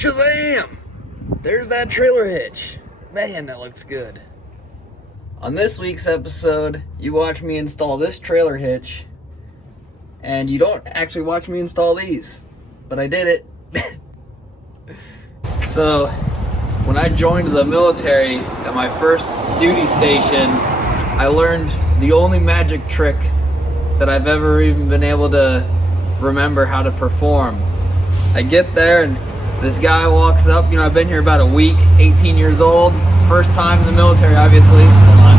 Shazam! There's that trailer hitch. Man, that looks good. On this week's episode, you watch me install this trailer hitch, and you don't actually watch me install these, but I did it. So, when I joined the military at my first duty station, I learned the only magic trick that I've ever even been able to remember how to perform. I get there and this guy walks up, I've been here about a week, 18 years old, first time in the military, obviously. Hold on.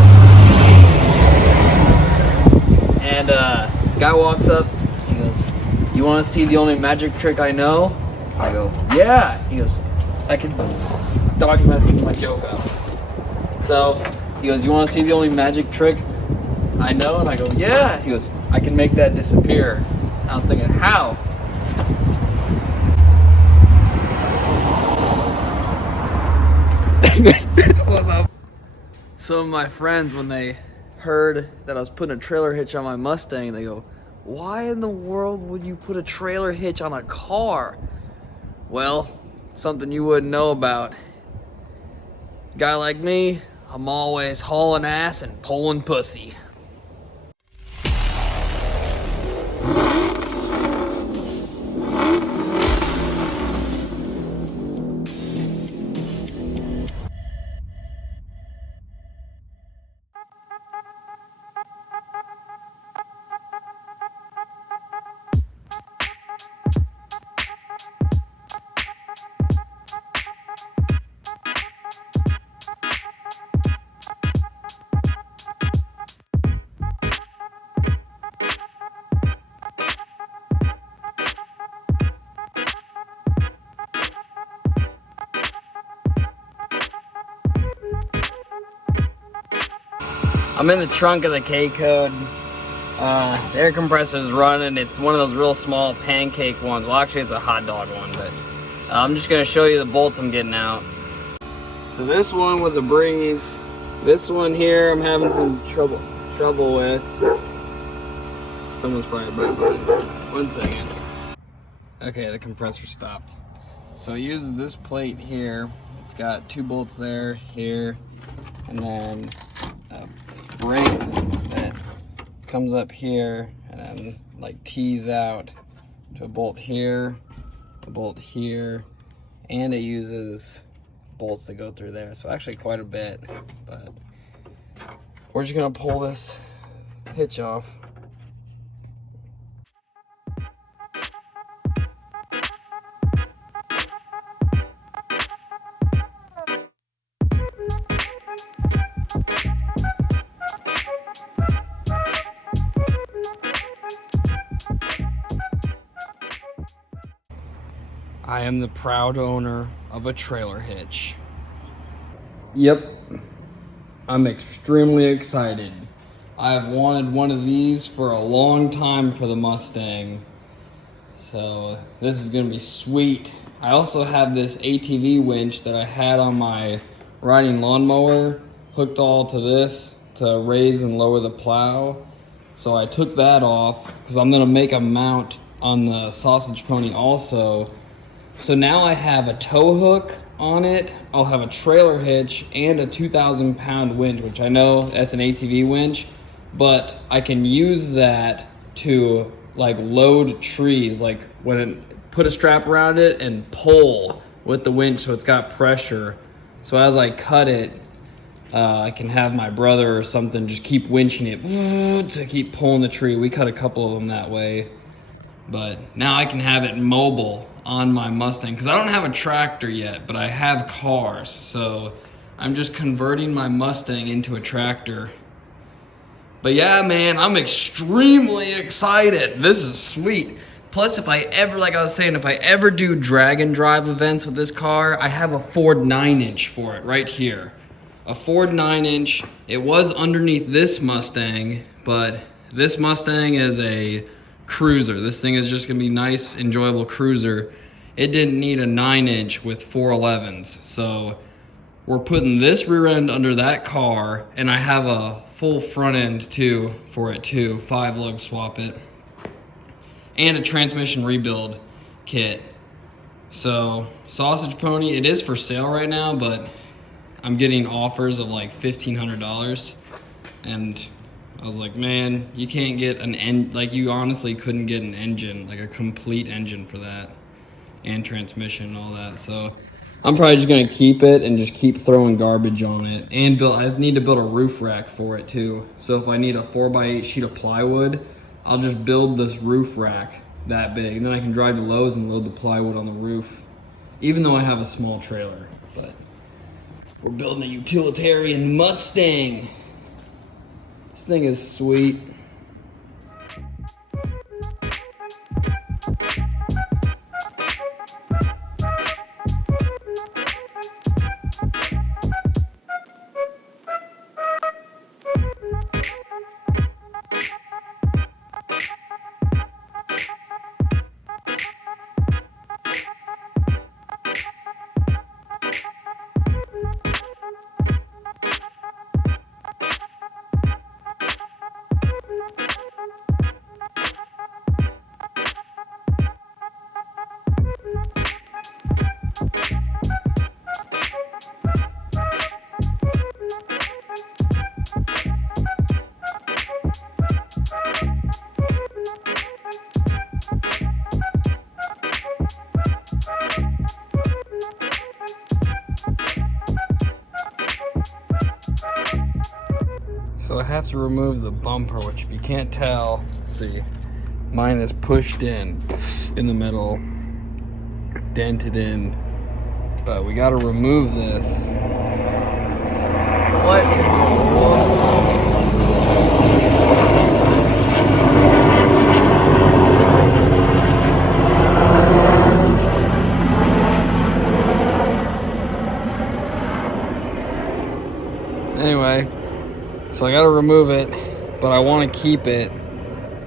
And guy walks up, he goes, "You want to see the only magic trick I know?" I go, "Yeah." He goes, "I can document my joke out." So he goes, "You want to see the only magic trick I know?" And I go, "Yeah." He goes, "I can make that disappear." And I was thinking, how? Some of my friends, when they heard that I was putting a trailer hitch on my Mustang, they go, "Why in the world would you put a trailer hitch on a car?" Well, something you wouldn't know about. Guy like me, I'm always hauling ass and pulling pussy. I'm in the trunk of the K-Code. The air compressor's running. It's one of those real small pancake ones. Well, actually it's a hot dog one, but I'm just gonna show you the bolts I'm getting out. So this one was a breeze. This one here I'm having some trouble with. Someone's probably right behind me. 1 second. Okay, the compressor stopped. So I use this plate here. It's got 2 bolts there, here, and then a brace that comes up here and then like tees out to a bolt here, a bolt here, and it uses bolts that go through there. So actually quite a bit, but we're just gonna pull this hitch off. I am the proud owner of a trailer hitch. Yep, I'm extremely excited. I have wanted one of these for a long time for the Mustang. So this is gonna be sweet. I also have this ATV winch that I had on my riding lawnmower hooked all to this to raise and lower the plow. So I took that off because I'm gonna make a mount on the sausage pony also. So now I have a tow hook on it, I'll have a trailer hitch, and a 2,000 pound winch, which I know that's an ATV winch, but I can use that to like load trees, like put a strap around it and pull with the winch so it's got pressure. So as I cut it, I can have my brother or something just keep winching it to keep pulling the tree. We cut a couple of them that way. But now I can have it mobile on my Mustang because I don't have a tractor yet, but I have cars. So I'm just converting my Mustang into a tractor. But yeah, man, I'm extremely excited. This is sweet. Plus, if I ever, like I was saying, if I ever do drag and drive events with this car, I have a Ford 9-inch for it right here. A Ford 9-inch. It was underneath this Mustang, but this Mustang is a cruiser. This thing is just gonna be nice, enjoyable cruiser. It didn't need a 9-inch with 411s, so we're putting this rear end under that car, and I have a full front end too for it too, 5-lug swap it, and a transmission rebuild kit. So Sausage Pony, it is for sale right now, but I'm getting offers of like $1,500, and I was like, man, you can't get like you honestly couldn't get an engine, like a complete engine for that, and transmission and all that. So I'm probably just gonna keep it and just keep throwing garbage on it. And I need to build a roof rack for it too. So if I need a 4x8 sheet of plywood, I'll just build this roof rack that big, and then I can drive to Lowe's and load the plywood on the roof, even though I have a small trailer. But we're building a utilitarian Mustang. This thing is sweet. So I have to remove the bumper, which if you can't tell, see, mine is pushed in the middle, dented in, but we gotta remove this. What is going on? Anyway, so I gotta remove it, but I want to keep it.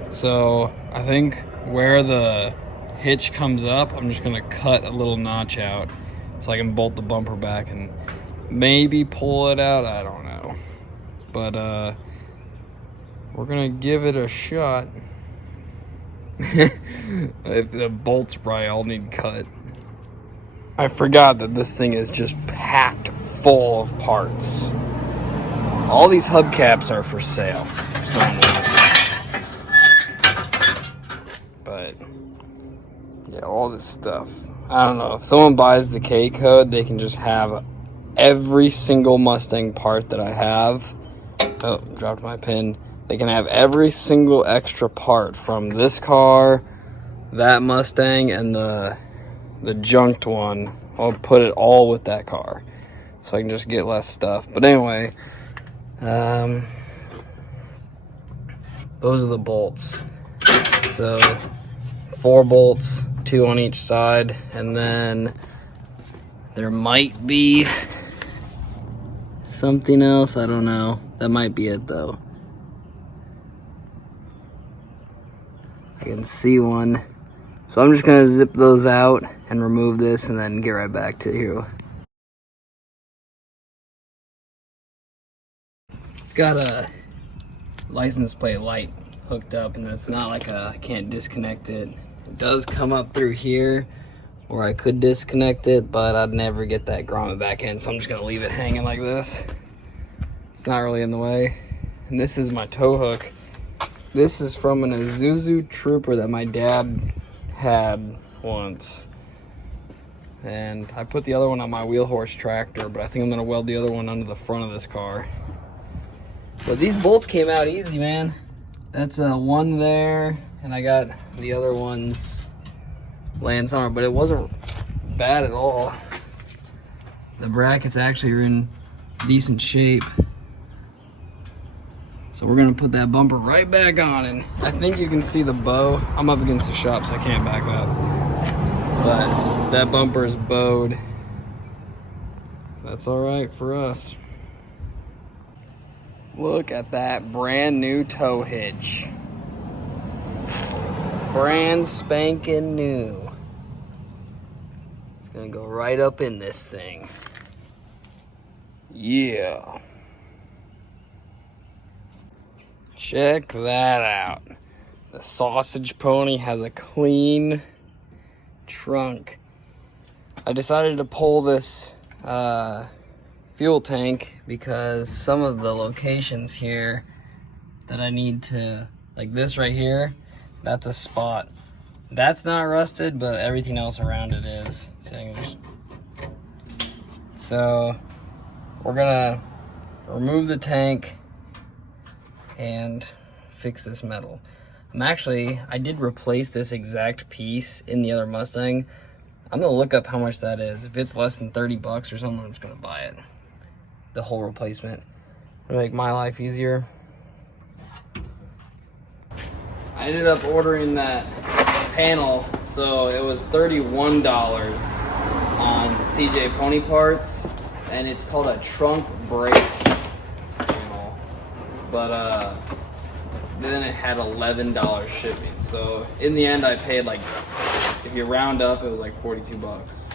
So I think where the hitch comes up, I'm just gonna cut a little notch out so I can bolt the bumper back and maybe pull it out. I don't know, but we're gonna give it a shot. If the bolts probably all need cut. I forgot that this thing is just packed full of parts. All these hubcaps are for sale. But yeah, all this stuff. I don't know. If someone buys the K code, they can just have every single Mustang part that I have. Oh, dropped my pin. They can have every single extra part from this car, that Mustang, and the junked one. I'll put it all with that car, so I can just get less stuff. But anyway, those are the bolts. So 4 bolts, 2 on each side, and then there might be something else. I don't know. That might be it though. I can see one. So I'm just gonna zip those out and remove this and then get right back to you. It's got a license plate light hooked up, and it's not like I can't disconnect it. It does come up through here where I could disconnect it, but I'd never get that grommet back in, so I'm just gonna leave it hanging like this. It's not really in the way. And this is my tow hook. This is from an Isuzu Trooper that my dad had once. And I put the other one on my wheel horse tractor, but I think I'm gonna weld the other one under the front of this car. But these bolts came out easy, man. That's one there, and I got the other ones laying somewhere, but it wasn't bad at all. The brackets actually are in decent shape. So we're gonna put that bumper right back on, and I think you can see the bow. I'm up against the shop, so I can't back up. But that bumper is bowed. That's all right for us. Look at that brand new tow hitch. Brand spanking new. It's gonna go right up in this thing. Yeah. Check that out. The Sausage Pony has a clean trunk. I decided to pull this fuel tank because some of the locations here that I need to, like this right here, that's a spot. That's not rusted, but everything else around it is. So we're gonna remove the tank and fix this metal. I did replace this exact piece in the other Mustang. I'm gonna look up how much that is. If it's less than 30 bucks or something, I'm just gonna buy it. The whole replacement. To make my life easier. I ended up ordering that panel, so it was $31 on CJ Pony Parts, and it's called a trunk brace panel. But then it had $11 shipping. So in the end, I paid like, if you round up, it was like 42 bucks.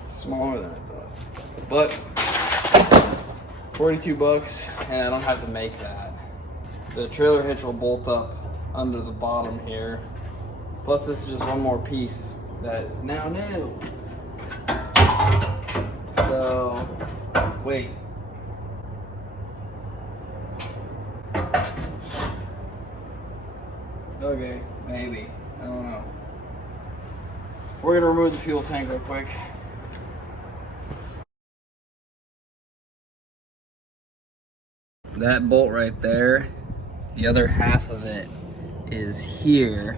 It's smaller than I thought. But 42 bucks, and I don't have to make that. The trailer hitch will bolt up under the bottom here. Plus this is just one more piece that is now new. So, wait. Okay, maybe. I don't know. We're gonna remove the fuel tank real quick. That bolt right there, the other half of it is here,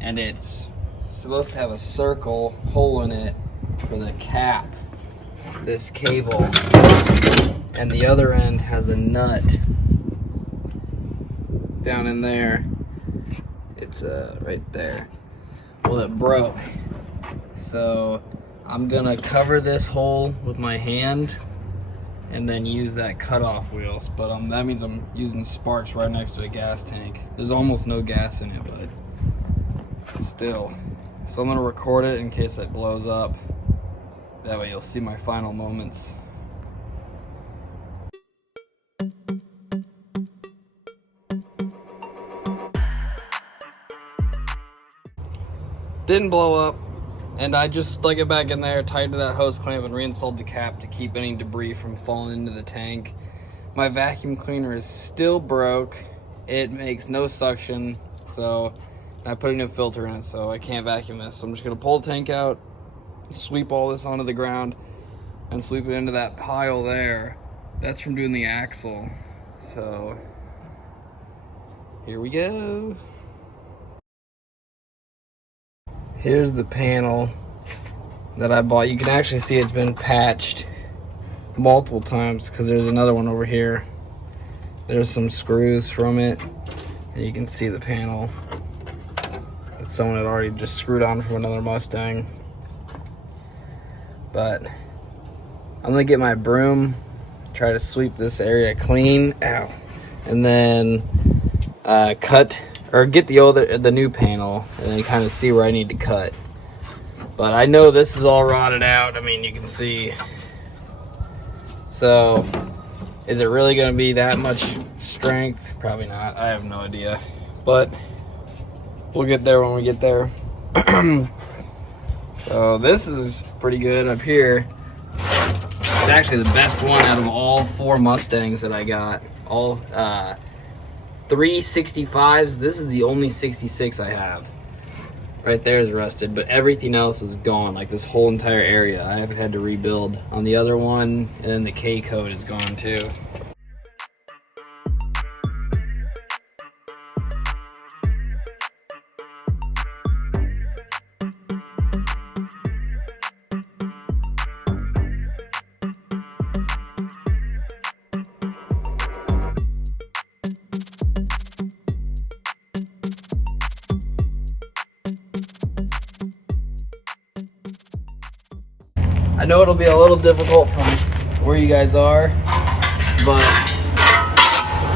and it's supposed to have a circle hole in it for the cap, this cable, and the other end has a nut down in there. It's right there. Well, it broke, so I'm gonna cover this hole with my hand and then use that cutoff wheels. But that means I'm using sparks right next to a gas tank. There's almost no gas in it, but still. So I'm gonna record it in case it blows up. That way you'll see my final moments. Didn't blow up, and I just stuck it back in there, tied to that hose clamp, and reinstalled the cap to keep any debris from falling into the tank. My vacuum cleaner is still broke. It makes no suction, so I put a new filter in it, so I can't vacuum this. So I'm just gonna pull the tank out, sweep all this onto the ground, and sweep it into that pile there. That's from doing the axle. So here we go. Here's the panel that I bought. You can actually see it's been patched multiple times because there's another one over here. There's some screws from it, and you can see the panel that someone had already just screwed on from another Mustang. But I'm gonna get my broom, try to sweep this area clean, ow, and then cut or get the new panel and then kind of see where I need to cut. But I know this is all rotted out. I mean, you can see. So is it really going to be that much strength? Probably not. I have no idea. But we'll get there when we get there. So this is pretty good up here. It's actually the best one out of all 4 Mustangs that I got. All 3 65s. This is the only 66 I have. Right there is rusted, but everything else is gone. Like this whole entire area I have had to rebuild on the other one, and then the K code is gone too. I know it'll be a little difficult from where you guys are, but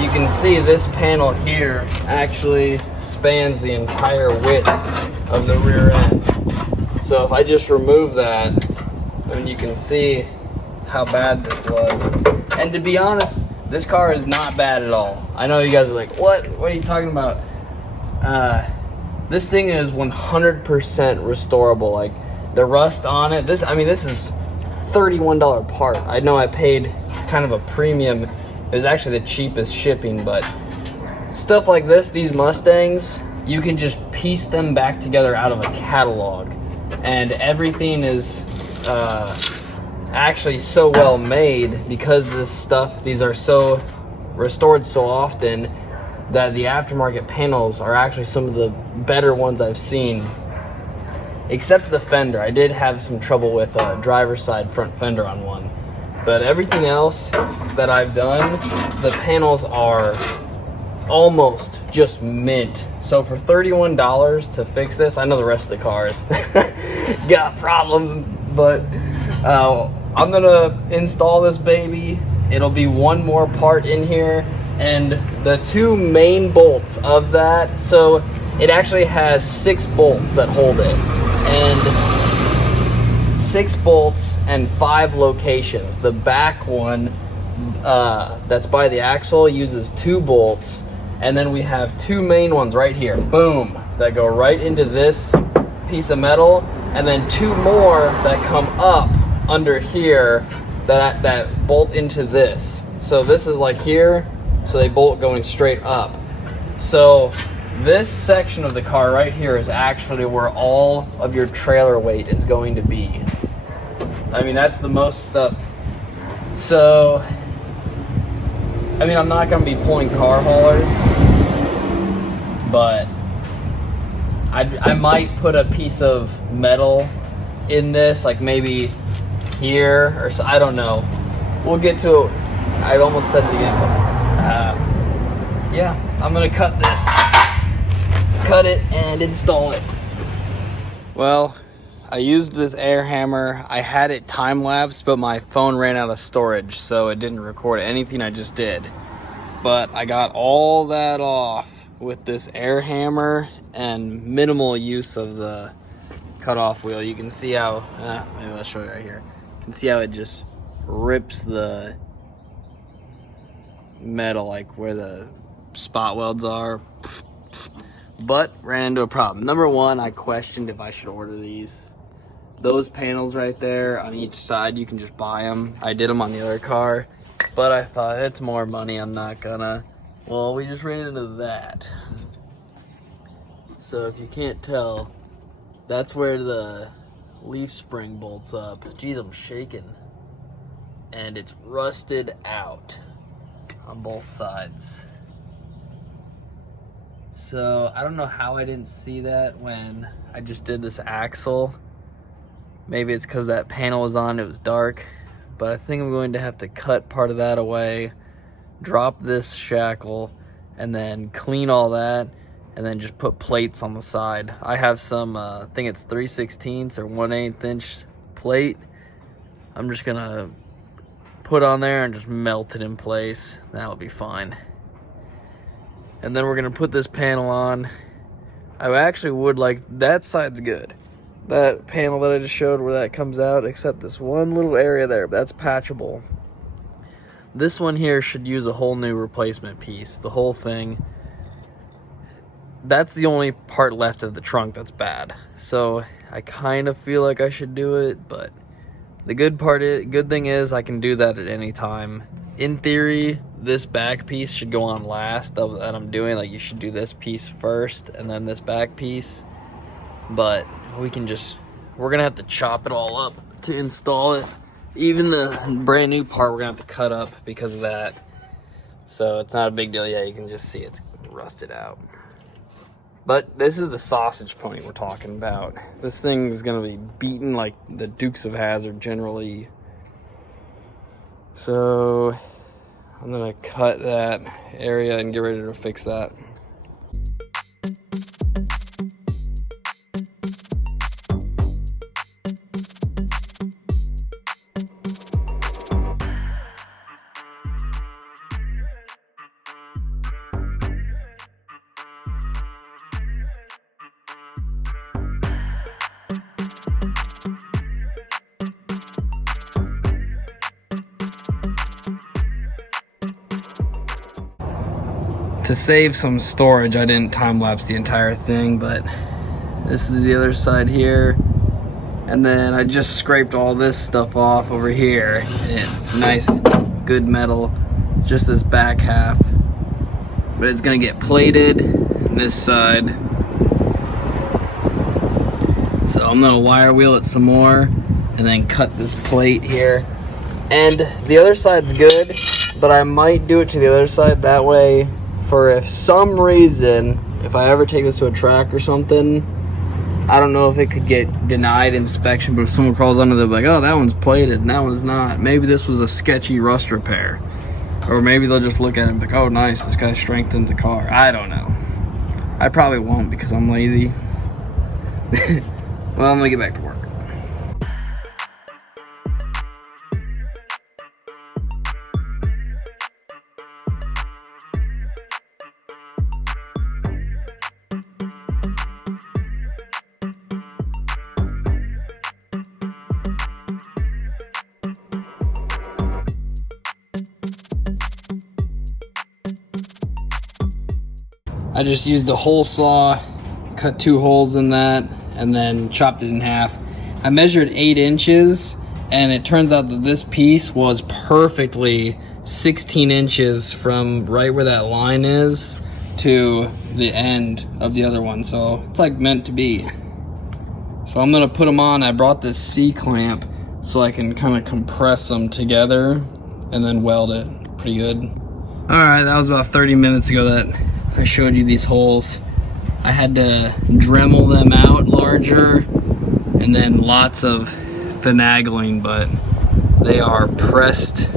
you can see this panel here actually spans the entire width of the rear end. So if I just remove that, I mean, you can see how bad this was. And to be honest, this car is not bad at all. I know you guys are like, what are you talking about? This thing is 100% restorable. Like, the rust on it. This is $31 part. I know I paid kind of a premium. It was actually the cheapest shipping, but stuff like this, these Mustangs, you can just piece them back together out of a catalog, and everything is actually so well made because these are so restored so often that the aftermarket panels are actually some of the better ones I've seen. Except the fender. I did have some trouble with a driver's side front fender on one. But everything else that I've done, the panels are almost just mint. So for $31 to fix this, I know the rest of the cars got problems, but I'm gonna install this baby. It'll be one more part in here, and the two main bolts of that, so it actually has 6 bolts that hold it, and 6 bolts and 5 locations. The back one that's by the axle uses 2 bolts, and then we have 2 main ones right here, boom, that go right into this piece of metal, and then 2 more that come up under here that bolt into this. So this is like here, so they bolt going straight up. So this section of the car right here is actually where all of your trailer weight is going to be. I mean, that's the most stuff. So, I mean, I'm not going to be pulling car haulers, but I might put a piece of metal in this, like maybe here or so, I don't know. We'll get to it. I almost said it again, but yeah, I'm gonna cut it and install it. Well, I used this air hammer. I had it time-lapsed, but my phone ran out of storage, so it didn't record anything I just did. But I got all that off with this air hammer and minimal use of the cutoff wheel. You can see how, maybe I'll show you right here. You can see how it just rips the metal, like where the spot welds are. But ran into a problem. Number one, I questioned if I should order these. Those panels right there on each side, you can just buy them. I did them on the other car, but I thought it's more money, I'm not gonna. Well, we just ran into that. So if you can't tell, that's where the leaf spring bolts up. Geez, I'm shaking. And it's rusted out on both sides. So I don't know how I didn't see that when I just did this axle. Maybe it's because that panel was on, it was dark. But I think I'm going to have to cut part of that away, drop this shackle, and then clean all that, and then just put plates on the side. I have some, I think it's 3/16 or 1/8 inch plate. I'm just gonna put on there and just melt it in place. That'll be fine. And then we're gonna put this panel on. I actually would like, that side's good. That panel that I just showed where that comes out, except this one little area there, that's patchable. This one here should use a whole new replacement piece, the whole thing. That's the only part left of the trunk that's bad. So I kind of feel like I should do it, but the good thing is I can do that at any time. In theory, this back piece should go on last that I'm doing. Like, you should do this piece first and then this back piece. But we're gonna have to chop it all up to install it. Even the brand new part we're gonna have to cut up because of that. So it's not a big deal. Yeah, you can just see it's rusted out. But this is the sausage pony we're talking about. This thing's gonna be beaten like the Dukes of Hazzard generally. So I'm gonna cut that area and get ready to fix that. To save some storage, I didn't time-lapse the entire thing, but this is the other side here. And And then I just scraped all this stuff off over here. It's nice, good metal. It's just this back half. But it's gonna get plated on this side. So I'm gonna wire wheel it some more and then cut this plate here. And the other side's good, but I might do it to the other side. That way, for if some reason, if I ever take this to a track or something, I don't know if it could get denied inspection, but if someone crawls under, they'll be like, oh, that one's plated and that one's not. Maybe this was a sketchy rust repair. Or maybe they'll just look at it and be like, oh, nice, this guy strengthened the car. I don't know. I probably won't because I'm lazy. Well, I'm gonna get back to work. I just used a hole saw, cut 2 holes in that, and then chopped it in half. I measured 8 inches, and it turns out that this piece was perfectly 16 inches from right where that line is to the end of the other one. So it's like meant to be. So I'm gonna put them on. I brought this C-clamp so I can kind of compress them together and then weld it pretty good. All right, that was about 30 minutes ago that I showed you these holes. I had to Dremel them out larger and then lots of finagling, but they are pressed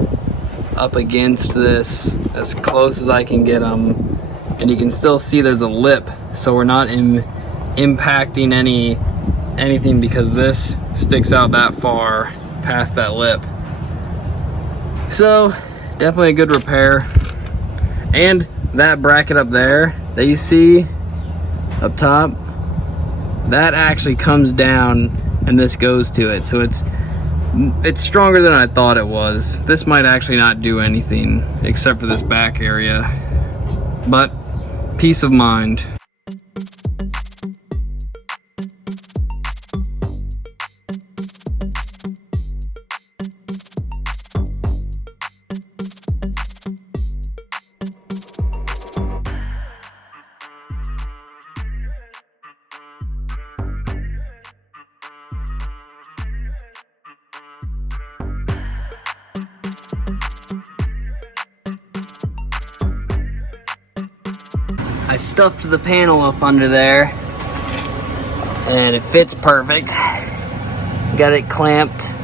up against this as close as I can get them. And you can still see there's a lip, so we're not impacting anything because this sticks out that far past that lip. So definitely a good repair. And that bracket up there that you see up top, that actually comes down and this goes to it. So it's stronger than I thought it was. This might actually not do anything except for this back area, but peace of mind. I stuffed the panel up under there and it fits perfect. Got it clamped.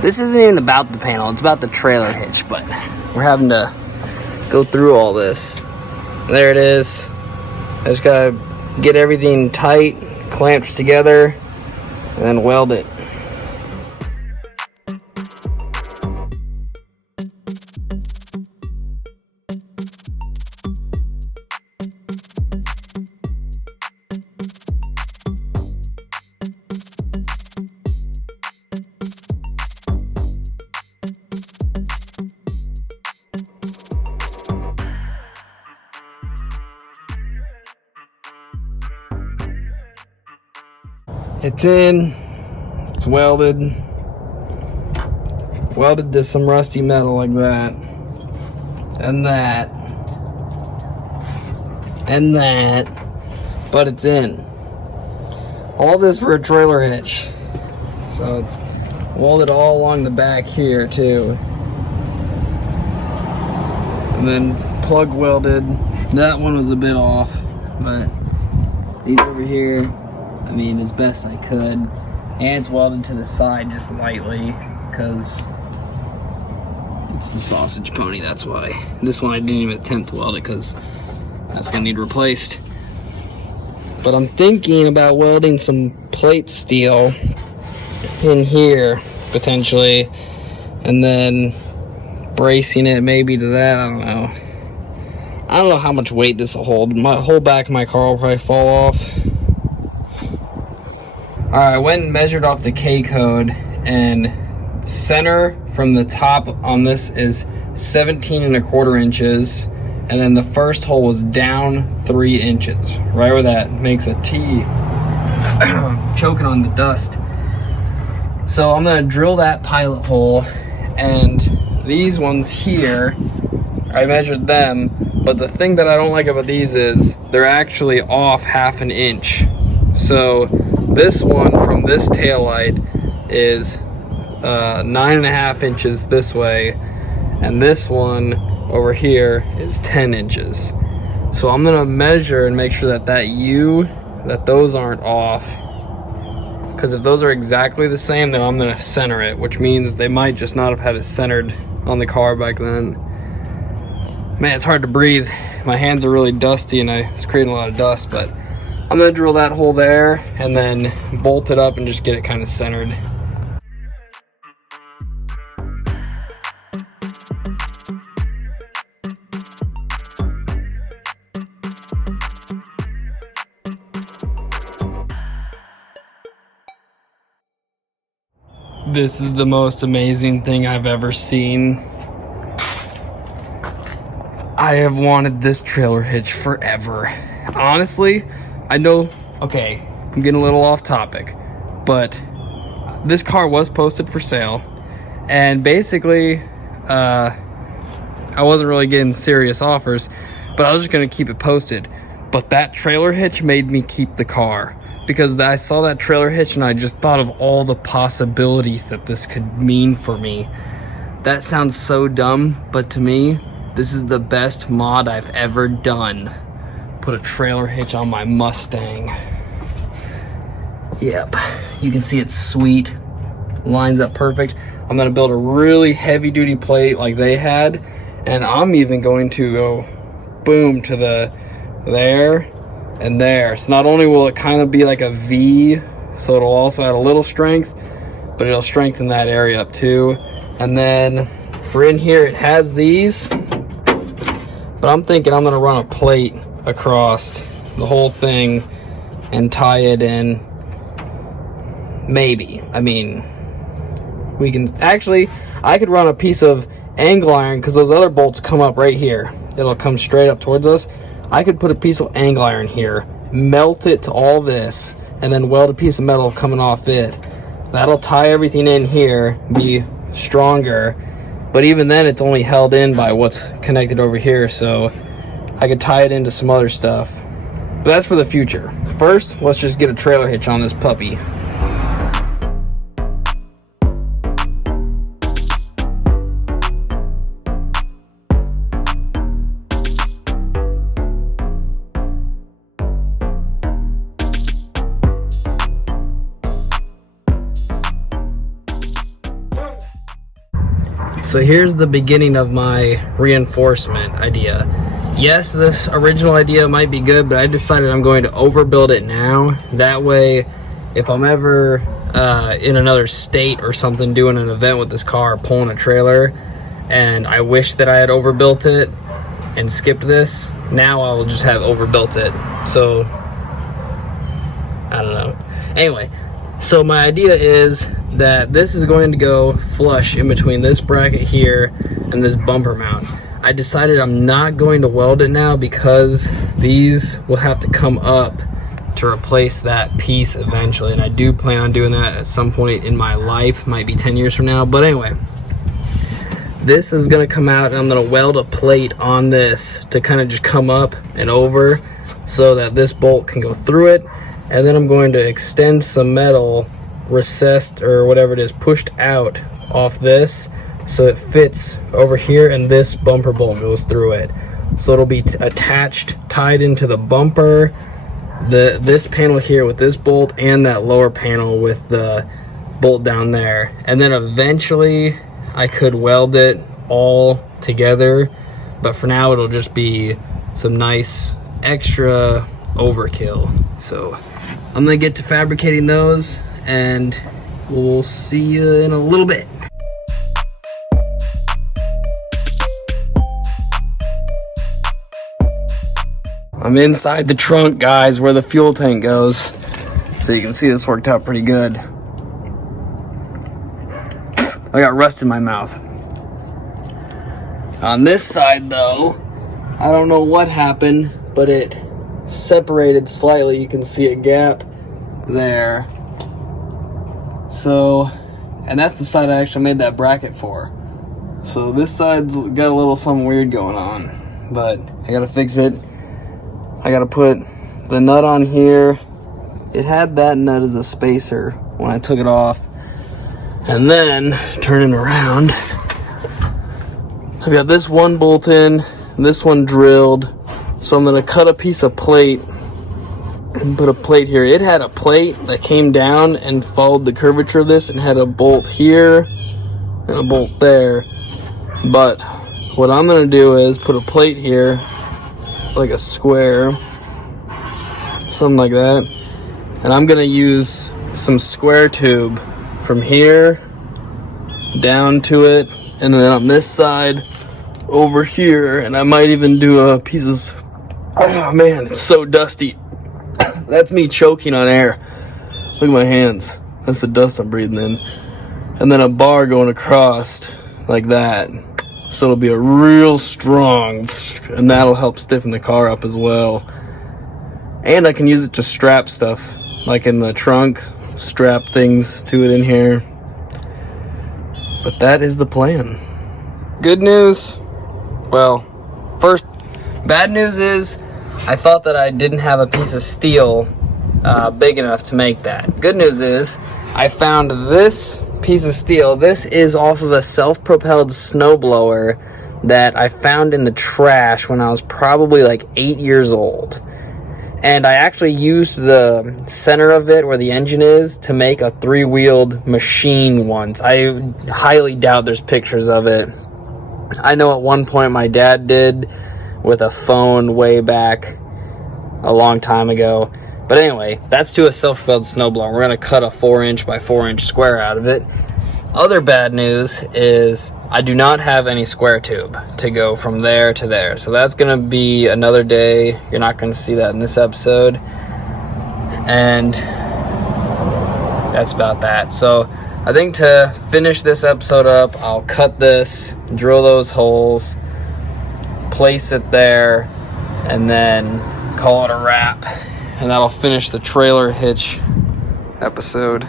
This isn't even about the panel, it's about the trailer hitch, but we're having to go through all this. There it is. I just gotta get everything tight, clamped together, and then weld it. It's in, it's welded to some rusty metal like that, and that, but it's in. All this for a trailer hitch. So it's welded all along the back here too. And then plug welded. That one was a bit off, but these over here, I mean, as best I could. And it's welded to the side just lightly because it's the sausage pony, that's why. This one I didn't even attempt to weld it because that's gonna need replaced. But I'm thinking about welding some plate steel in here, potentially, and then bracing it maybe to that, I don't know. I don't know how much weight this will hold. My whole back of my car will probably fall off. Alright, I went and measured off the K-code, and center from the top on this is 17¼ inches, and then the first hole was down 3 inches, right where that makes a T. choking on the dust. So I'm gonna drill that pilot hole, and these ones here, I measured them, but the thing that I don't like about these is they're actually off 1/2 inch. So this one from this taillight is 9.5 inches this way, and this one over here is 10 inches. So I'm gonna measure and make sure that those aren't off, because if those are exactly the same, then I'm gonna center it, which means they might just not have had it centered on the car back then. Man, it's hard to breathe. My hands are really dusty and it's creating a lot of dust, but I'm gonna drill that hole there and then bolt it up and just get it kind of centered. This is the most amazing thing I've ever seen. I have wanted this trailer hitch forever. Honestly, I know, okay, I'm getting a little off topic, but this car was posted for sale, and basically, I wasn't really getting serious offers, but I was just gonna keep it posted. But that trailer hitch made me keep the car, because I saw that trailer hitch and I just thought of all the possibilities that this could mean for me. That sounds so dumb, but to me, this is the best mod I've ever done. Put a trailer hitch on my Mustang. Yep, you can see it's sweet, lines up perfect. I'm gonna build a really heavy duty plate like they had, and I'm even going to go boom to the there and there. So not only will it kind of be like a V, so it'll also add a little strength, but it'll strengthen that area up too. And then for in here, it has these, but I'm thinking I'm gonna run a plate across the whole thing and tie it in. Maybe, I mean, we can actually, I could run a piece of angle iron, because those other bolts come up right here. It'll come straight up towards us. I could put a piece of angle iron here, melt it to all this, and then weld a piece of metal coming off it. That'll tie everything in here, be stronger, but even then it's only held in by what's connected over here, so I could tie it into some other stuff. But that's for the future. First, let's just get a trailer hitch on this puppy. So here's the beginning of my reinforcement idea. Yes, this original idea might be good, but I decided I'm going to overbuild it now. That way, if I'm ever in another state or something doing an event with this car, pulling a trailer, and I wish that I had overbuilt it and skipped this, now I will just have overbuilt it. So, I don't know. Anyway, so my idea is that this is going to go flush in between this bracket here and this bumper mount. I decided I'm not going to weld it now because these will have to come up to replace that piece eventually, and I do plan on doing that at some point in my life, might be 10 years from now. But anyway, this is going to come out, and I'm going to weld a plate on this to kind of just come up and over so that this bolt can go through it, and then I'm going to extend some metal recessed or whatever it is, pushed out off this so it fits over here, and this bumper bolt goes through it. So it'll be attached, tied into the bumper, this panel here with this bolt, and that lower panel with the bolt down there. And then eventually I could weld it all together, but for now it'll just be some nice extra overkill. So I'm gonna get to fabricating those, and we'll see you in a little bit. I'm inside the trunk, guys, where the fuel tank goes. So you can see this worked out pretty good. I got rust in my mouth. On this side though, I don't know what happened, but it separated slightly. You can see a gap there. So, and that's the side I actually made that bracket for. So this side's got a little something weird going on, but I gotta fix it. I gotta put the nut on here. It had that nut as a spacer when I took it off. And then, turning around, I've got this one bolt in, this one drilled. So I'm gonna cut a piece of plate and put a plate here. It had a plate that came down and followed the curvature of this and had a bolt here and a bolt there. But what I'm gonna do is put a plate here, like a square, something like that. And I'm gonna use some square tube from here down to it, and then on this side over here, and I might even do a piece of, oh man, it's so dusty. That's me choking on air. Look at my hands. That's the dust I'm breathing in. And then a bar going across like that. So it'll be a real strong, and that'll help stiffen the car up as well. And I can use it to strap stuff, like in the trunk, strap things to it in here. But that is the plan. Good news. Well, first, bad news is I thought that I didn't have a piece of steel big enough to make that. Good news is I found this piece of steel. This is off of a self-propelled snowblower that I found in the trash when I was probably like 8 years old. And I actually used the center of it where the engine is to make a 3-wheeled machine once. I highly doubt there's pictures of it. I know at one point my dad did with a phone way back a long time ago. But anyway, that's to a self-propelled snowblower. We're going to cut a 4-inch by 4-inch square out of it. Other bad news is I do not have any square tube to go from there to there. So that's going to be another day. You're not going to see that in this episode. And that's about that. So I think to finish this episode up, I'll cut this, drill those holes, place it there, and then call it a wrap. And that'll finish the trailer hitch episode.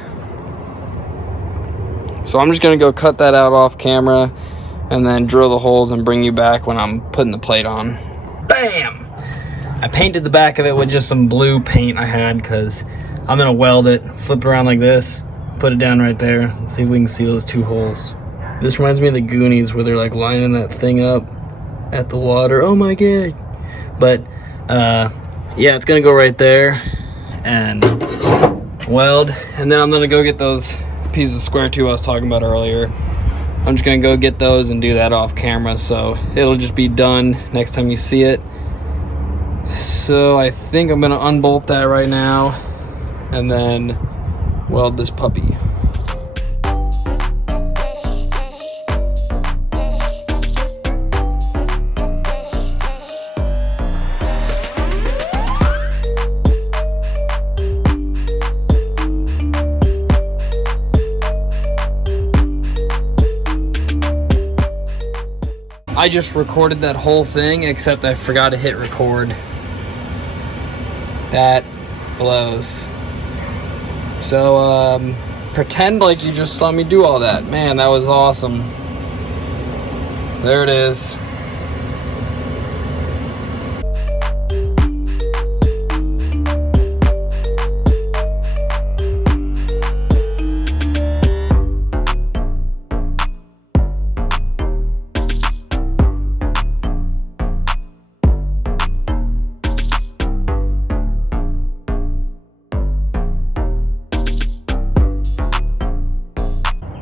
So I'm just gonna go cut that out off camera and then drill the holes and bring you back when I'm putting the plate on. Bam! I painted the back of it with just some blue paint I had because I'm gonna weld it, flip it around like this, put it down right there. Let's see if we can see those 2 holes. This reminds me of the Goonies where they're like lining that thing up at the water. Oh my god. But yeah, it's gonna go right there and weld, and then I'm gonna go get those pieces of square tube I was talking about earlier. I'm just gonna go get those and do that off camera, so it'll just be done next time you see it. So I think I'm gonna unbolt that right now and then weld this puppy. I just recorded that whole thing, except I forgot to hit record. That blows. So, pretend like you just saw me do all that. Man, that was awesome. There it is.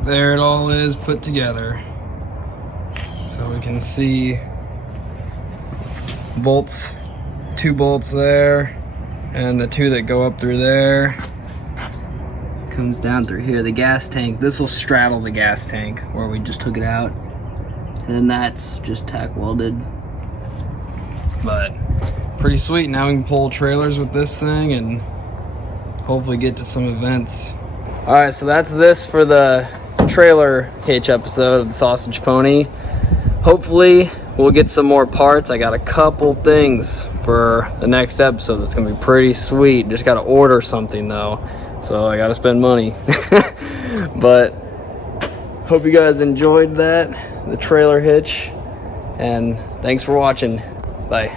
There it all is put together. So we can see bolts, 2 bolts there, and the 2 that go up through there. Comes down through here, the gas tank. This will straddle the gas tank where we just took it out. And then that's just tack welded. But pretty sweet. Now we can pull trailers with this thing and hopefully get to some events. All right, so that's this for the trailer hitch episode of the Sausage Pony. Hopefully we'll get some more parts. I got a couple things for the next episode that's gonna be pretty sweet. Just gotta order something though. so I gotta spend money. But hope you guys enjoyed that, the trailer hitch, and thanks for watching. Bye.